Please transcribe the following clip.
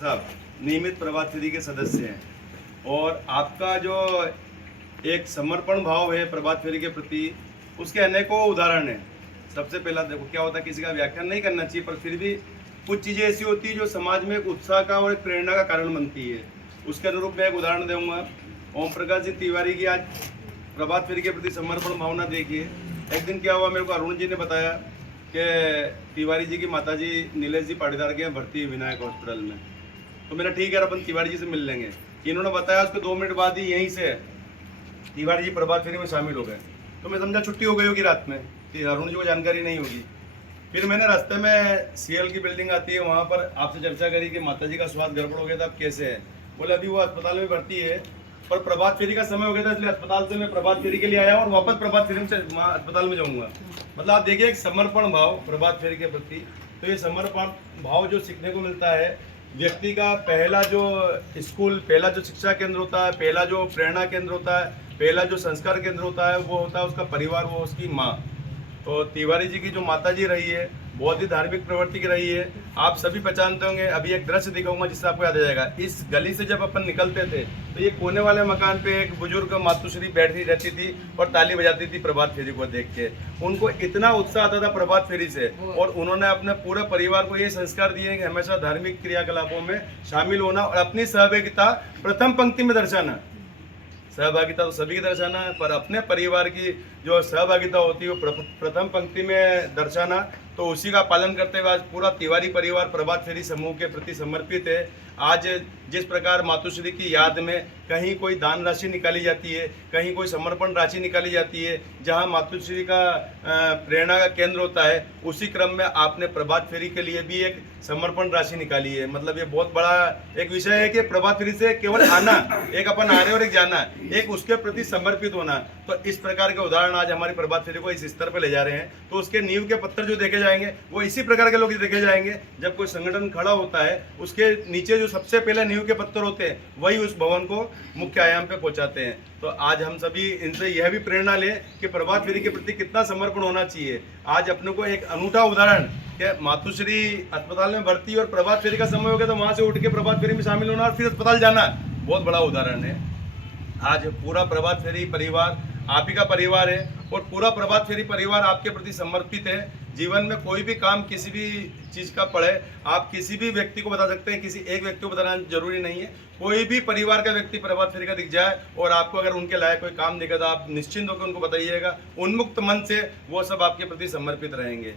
साहब नियमित प्रभात फेरी के सदस्य हैं और आपका जो एक समर्पण भाव है प्रभात फेरी के प्रति, उसके अनेकों उदाहरण हैं। सबसे पहला देखो, क्या होता है, किसी का व्याख्यान नहीं करना चाहिए, पर फिर भी कुछ चीज़ें ऐसी होती है जो समाज में एक उत्साह का और एक प्रेरणा का कारण बनती है। उसके अनुरूप मैं एक उदाहरण दूंगा। ओम प्रकाश जी तिवारी की आज प्रभात फेरी के प्रति समर्पण भावना देखिए। एक दिन क्या हुआ, मेरे को अरुण जी ने बताया कि तिवारी जी की माताजी नीलेश जी पाटीदार के यहाँ भर्ती है विनायक हॉस्पिटल में। तो मेरा ठीक है, अपन तिवारी जी से मिल लेंगे। इन्होंने बताया, उसके 2 मिनट बाद ही यहीं से तिवारी जी प्रभात फेरी में शामिल हो गए। तो मैं समझा छुट्टी हो गई होगी रात में, कि अरुण जी को जानकारी नहीं होगी। फिर मैंने रास्ते में सीएल की बिल्डिंग आती है, वहाँ पर आपसे चर्चा करी कि माताजी का स्वास्थ्य गड़बड़ हो गया था, अब कैसे है। बोले अभी वो अस्पताल में भर्ती है, पर प्रभात फेरी का समय हो गया था, इसलिए अस्पताल से मैं प्रभात फेरी के लिए आया और वापस प्रभात फेरी से अस्पताल में जाऊँगा। मतलब आप देखिए, एक समर्पण भाव प्रभात फेरी के प्रति। तो ये समर्पण भाव जो सीखने को मिलता है, व्यक्ति का पहला जो स्कूल, पहला जो शिक्षा केंद्र होता है, पहला जो प्रेरणा केंद्र होता है, पहला जो संस्कार केंद्र होता है, वो होता है उसका परिवार, वो उसकी माँ। तो तिवारी जी की जो माता जी रही है, बहुत ही धार्मिक प्रवृत्ति की रही है। आप सभी पहचानते होंगे। अभी एक दृश्य दिखाऊंगा जिससे आपको याद आ जाएगा। इस गली से जब अपन निकलते थे तो ये कोने वाले मकान पे एक बुजुर्ग मातुश्री बैठी रहती थी और ताली बजाती थी प्रभात फेरी को देख के। उनको इतना उत्साह आता था प्रभात फेरी से, और उन्होंने अपने पूरे परिवार को ये संस्कार दिए कि हमेशा धार्मिक क्रियाकलापों में शामिल होना और अपनी सहभागिता प्रथम पंक्ति में दर्शाना। सहभागिता तो सभी की दर्शाना है, पर अपने परिवार की जो सहभागिता होती है वो प्रथम पंक्ति में दर्शाना। तो उसी का पालन करते हुए आज पूरा तिवारी परिवार प्रभात फेरी समूह के प्रति समर्पित है। आज जिस प्रकार मातुश्री की याद में कहीं कोई दान राशि निकाली जाती है, कहीं कोई समर्पण राशि निकाली जाती है, जहां मातुश्री का प्रेरणा का केंद्र होता है, उसी क्रम में आपने प्रभात फेरी के लिए भी एक समर्पण राशि निकाली है। मतलब ये बहुत बड़ा एक विषय है कि प्रभात फेरी से केवल आना, एक अपन आ रहे और एक जाना, एक उसके प्रति समर्पित होना। तो इस प्रकार के उदाहरण आज हमारी प्रभात फेरी को इस स्तर पर ले जा रहे हैं। तो उसके नींव के पत्थर जो देखे जाएंगे वो इसी प्रकार के लोग देखे जाएंगे। जब कोई संगठन खड़ा होता है, उसके नीचे जो सबसे पहले नींव के पत्थर होते हैं, वही उस भवन को मुख्य आयाम पे पहुंचाते हैं। तो आज हम सभी इनसे यह भी प्रेरणा लें कि प्रभात फेरी के प्रति कितना समर्पण होना चाहिए। आज अपने को एक अनूठा उदाहरण कि मातुश्री अस्पताल में भर्ती और प्रभात फेरी का समय हो गया तो वहां से उठ के प्रभात फेरी में शामिल होना और फिर अस्पताल जाना, बहुत बड़ा उदाहरण है। आज पूरा प्रभात फेरी परिवार आप ही का परिवार है और पूरा प्रभात फेरी परिवार आपके प्रति समर्पित है। जीवन में कोई भी काम, किसी भी चीज़ का पड़े, आप किसी भी व्यक्ति को बता सकते हैं, किसी एक व्यक्ति को बताना जरूरी नहीं है। कोई भी परिवार का व्यक्ति प्रभात फेरी का दिख जाए और आपको अगर उनके लायक कोई काम दिखे तो आप निश्चिंत होकर उनको बताइएगा। उन्मुक्त मन से वो सब आपके प्रति समर्पित रहेंगे।